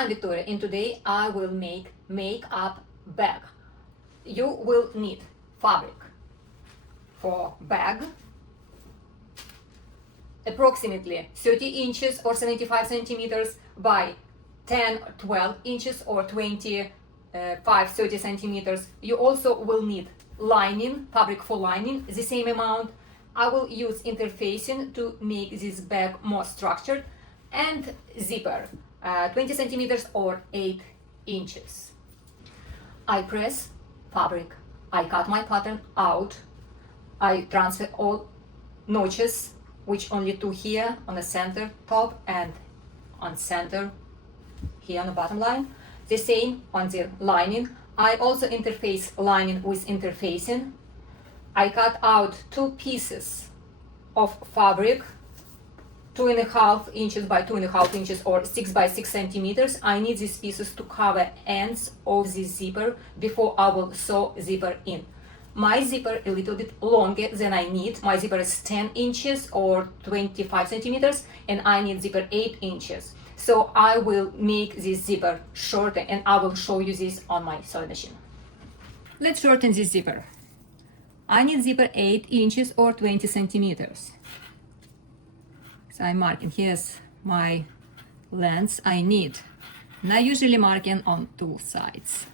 I'm Victoria and today I will make makeup bag. You will need fabric for bag, approximately 30 inches or 75 centimeters by 10, 12 inches or 25, 30 centimeters. You also will need lining, fabric for lining, the same amount. I will use interfacing to make this bag more structured, and zipper, 20 centimeters or 8 inches. I press fabric, I cut my pattern out, I transfer all notches, which only two here on the center top and on center here on the bottom line. The same on the lining. I also interface lining with interfacing. I cut out two pieces of fabric, 2.5 inches by 2.5 inches or 6 by 6 centimeters. I need these pieces to cover ends of the zipper before I will sew zipper in. My zipper a little bit longer than I need. My zipper is 10 inches or 25 centimeters and I need zipper 8 inches. So I will make this zipper shorter and I will show you this on my sewing machine. Let's shorten this zipper. I need zipper 8 inches or 20 centimeters. So I'm marking, here's my length I need. And I usually marking on two sides.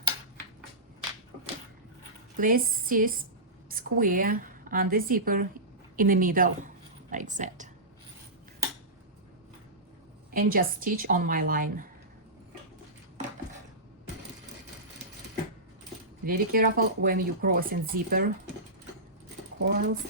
Place this square on the zipper in the middle, like that. And just stitch on my line. Very careful when you crossing zipper coils.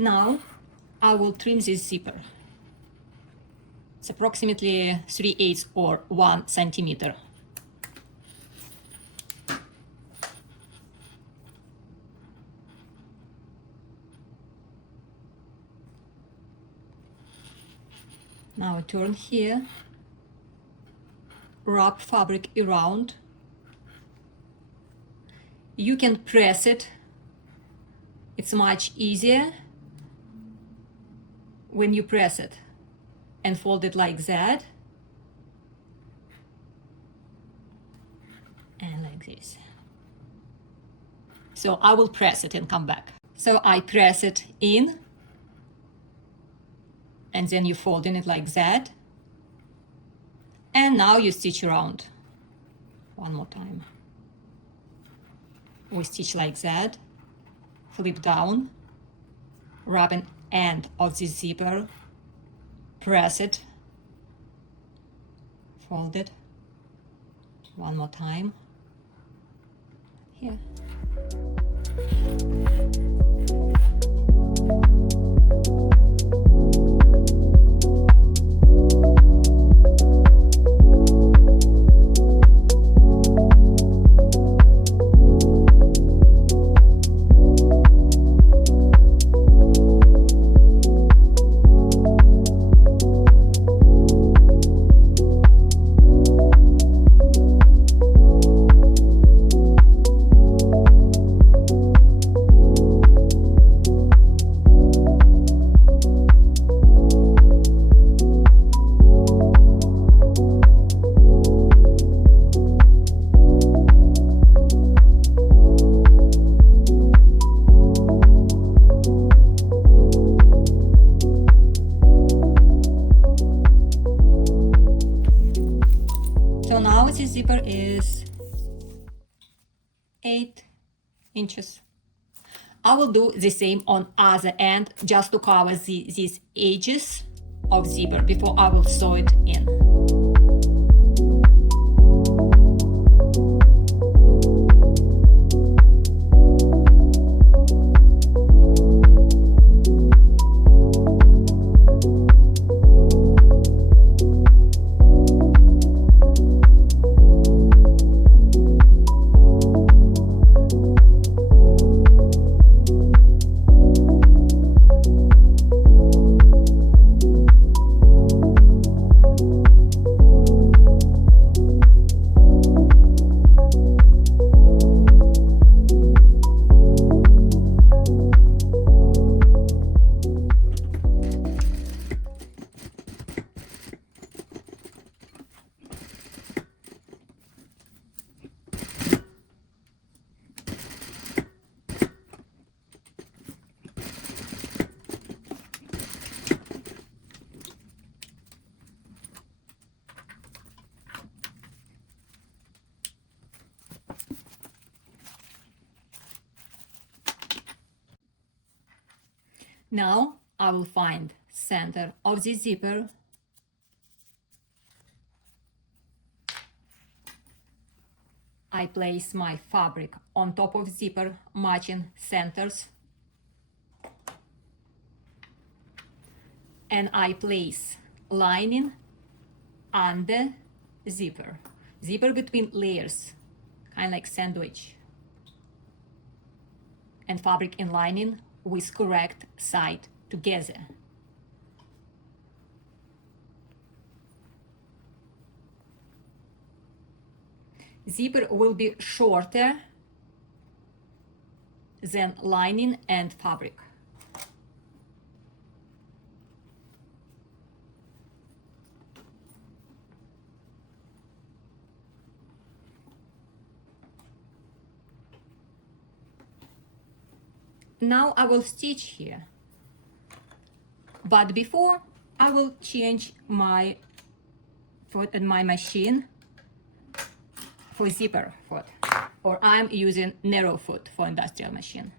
Now I will trim this zipper. It's approximately 3/8 or 1 centimeter. Now turn here, wrap fabric around. You can press it. It's much easier when you press it and fold it like that and like this. So I will press it and come back. So I press it in and then you fold in it like that, and now you stitch around one more time. We stitch like that, flip down, wrap an end of the zipper, press it, fold it one more time here. So now the zipper is 8 inches. I will do the same on other end just to cover these edges of zipper before I will sew it in. Now I will find center of the zipper. I place my fabric on top of zipper, matching centers. And I place lining under zipper. Zipper between layers, kind of like sandwich. And fabric and lining with correct side together. Zipper will be shorter than lining and fabric. Now I will stitch here, but before I will change my foot and my machine for zipper foot, or I'm using narrow foot for industrial machine.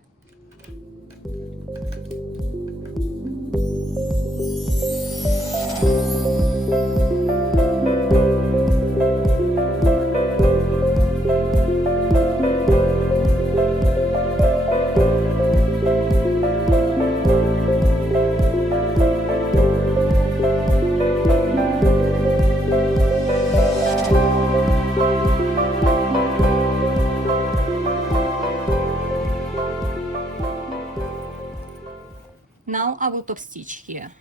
Now I will top stitch here.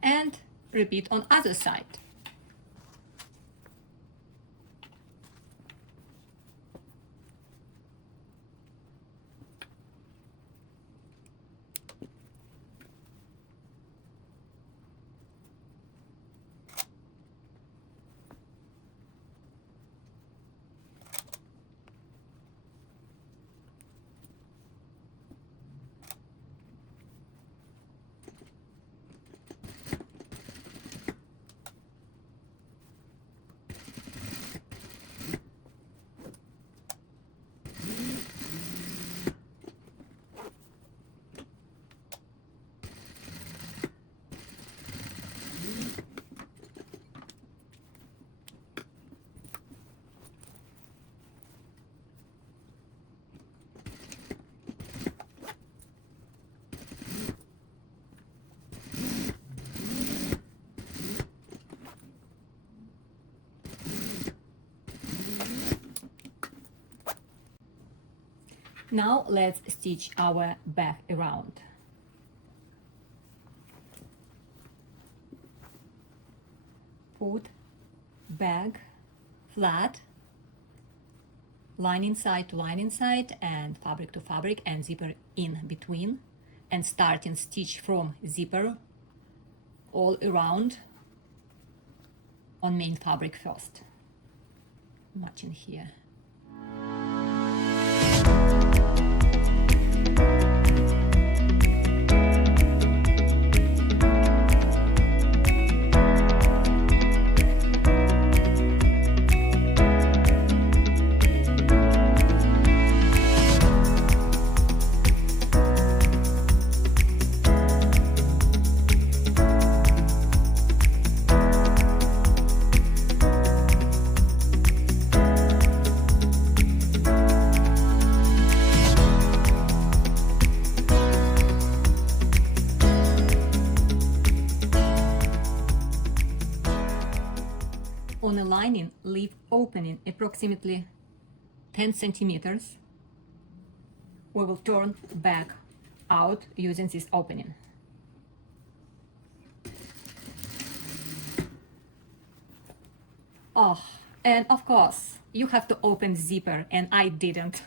And repeat on other side. Now let's stitch our back around. Put bag flat, lining side to lining side and fabric to fabric and zipper in between, and starting stitch from zipper all around on main fabric first, matching here. On a lining, leave opening approximately 10 centimeters. We will turn back out using this opening. Oh, and of course, you have to open zipper, and I didn't.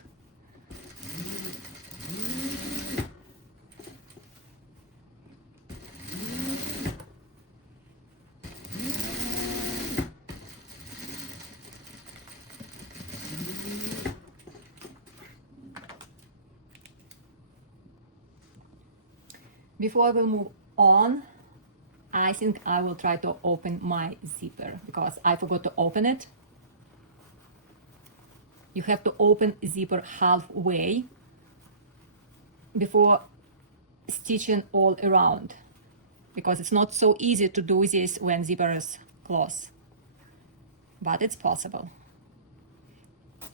Before I will move on, I think I will try to open my zipper because I forgot to open it. You have to open zipper halfway before stitching all around, because it's not so easy to do this when zipper is closed, but it's possible.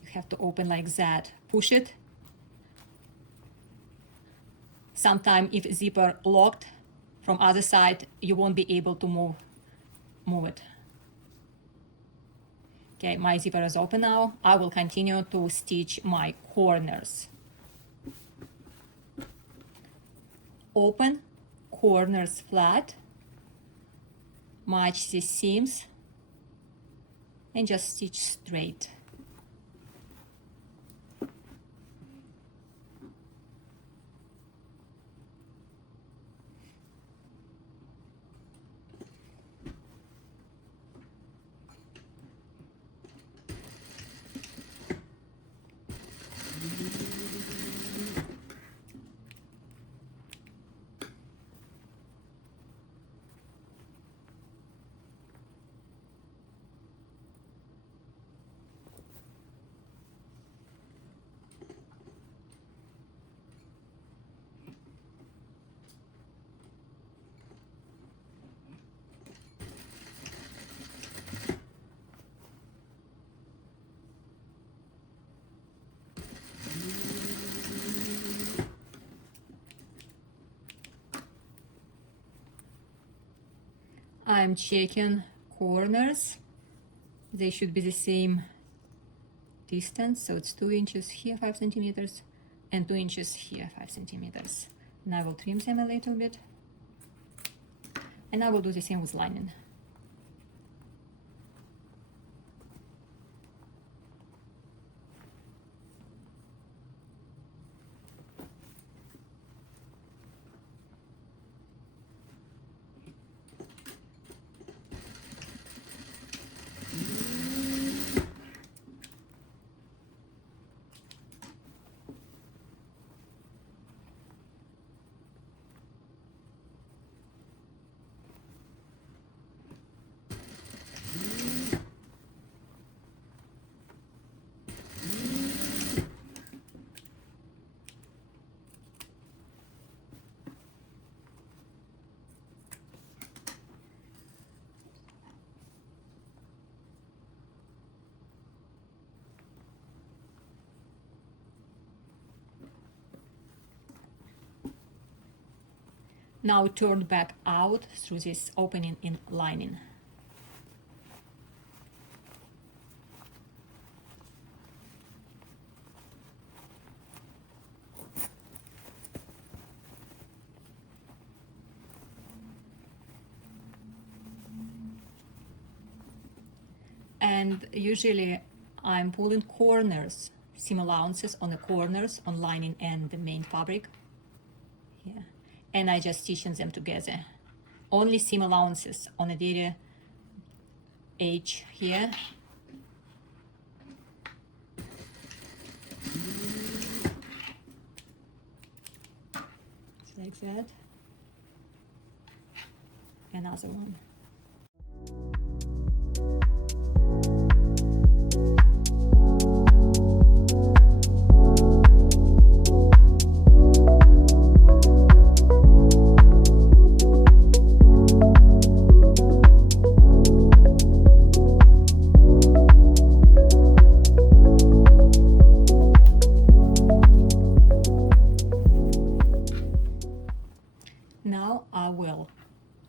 You have to open like that, push it. Sometimes if zipper locked from other side, you won't be able to move it. Okay, my zipper is open now. I will continue to stitch my corners. Open corners flat, match the seams, and just stitch straight. I'm checking corners. They should be the same distance, so it's 2 inches here, 5 centimeters, and 2 inches here, 5 centimeters. And I will trim them a little bit, and I will do the same with lining. Now turn back out through this opening in lining. And usually I'm pulling corners, seam allowances on the corners on lining and the main fabric. Here. And I just stitching them together. Only seam allowances on the very edge here. Like that. Another one. Now I will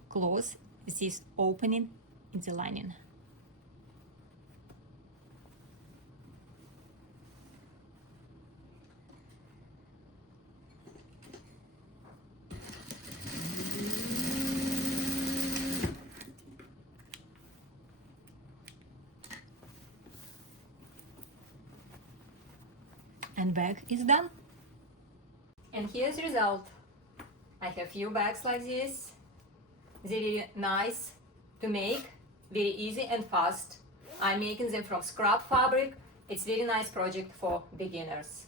close this opening in the lining. And bag is done. And here's the result. I have few bags like this. They're very nice to make, very easy and fast. I'm making them from scrap fabric. It's very nice project for beginners.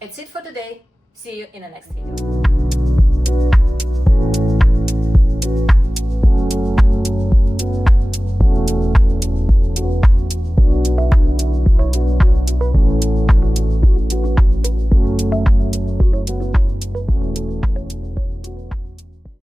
That's it for today. See you in the next video.